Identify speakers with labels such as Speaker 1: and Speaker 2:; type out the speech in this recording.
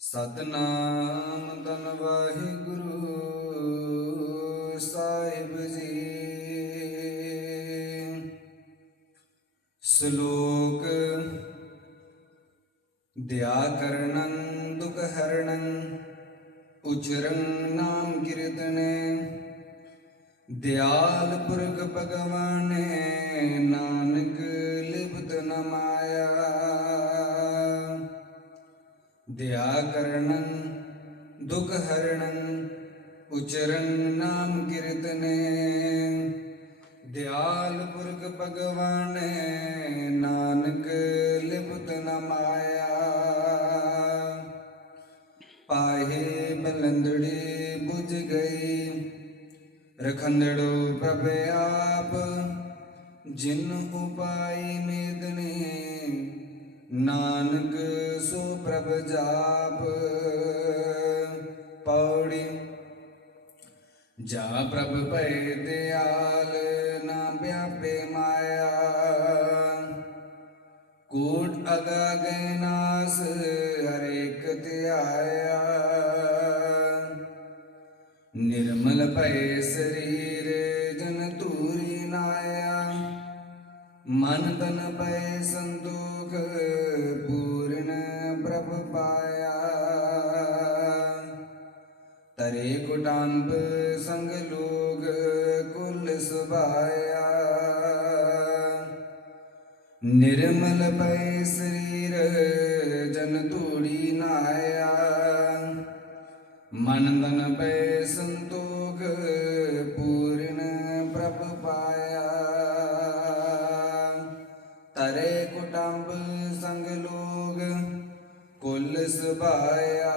Speaker 1: ਸਤਨਾਮ ਤਨ ਵਾਹਿਗੁਰੂ ਸਾਹਿਬ ਜੀ। ਸ਼ਲੋਕ ਦਇਆ ਕਰਨੰ ਦੁਖ ਹਰਣੰ ਉਚਰੰ ਨਾਮ ਕੀਰਤਨੇ। ਦਿਆਲ ਪੁਰਖ ਭਗਵਾਨੇ, ਨਾਨਕ ਦਇਆ ਦੁਖ ਹਰਣੰ ਉਚਰਨ ਨਾਮ ਕੀਰਤਨੇ। ਦਿਆਲ ਪੁਰਖ ਭਗਵਾਨੇ, ਨਾਨਕ ਲਿਪਤ ਨ ਮਾਇਆ। ਪਾਹੇ ਬਲੰਦੜੀ ਬੁਝ ਗਈ, ਰਖੰਡੜੋ ਪ੍ਰਭ ਆਪ, ਜਿਨ ਉਪਾਈ ਮੇਦਨੇ ਨਾਨਕ ਸੋ ਪ੍ਰਭ ਜਾਪ, ਪੌੜੀ। ਜਾ ਪ੍ਰਭ ਭੈ ਦਿਆਲ, ਨਾ ਵਿਆਪੇ ਮਾਇਆ। ਕੋਟ ਅਗਾ ਗਏ ਨਾਸ, ਹਰੇਕ ਧਿਆਇਆ ਨਿਰਮਲ ਭਏ ਸਰੀਰ, ਜਨ ਤੂਰੀ ਨਾਇਆ। ਮਨ ਤਨ ਭਏ ਸੰਤੋ ਤਰੇ ਕੁਟੰਬ ਸੰਗ ਲੋਗ ਕੁਲ ਸੁਭਾਇਆ। ਨਿਰਮਲ ਪੈ ਸਰੀਰ ਜਨ ਧੂੜੀ ਨਾਇਆ। ਮਨ ਤਨ ਪੈ ਸੰਤੋਖ ਪੂਰਨ ਪ੍ਰਭ ਪਾਇਆ। ਤਰੇ ਕੁਟੰਬ ਸੰਗ ਲੋਗ ਕੁਲ ਸੁਭਾਇਆ।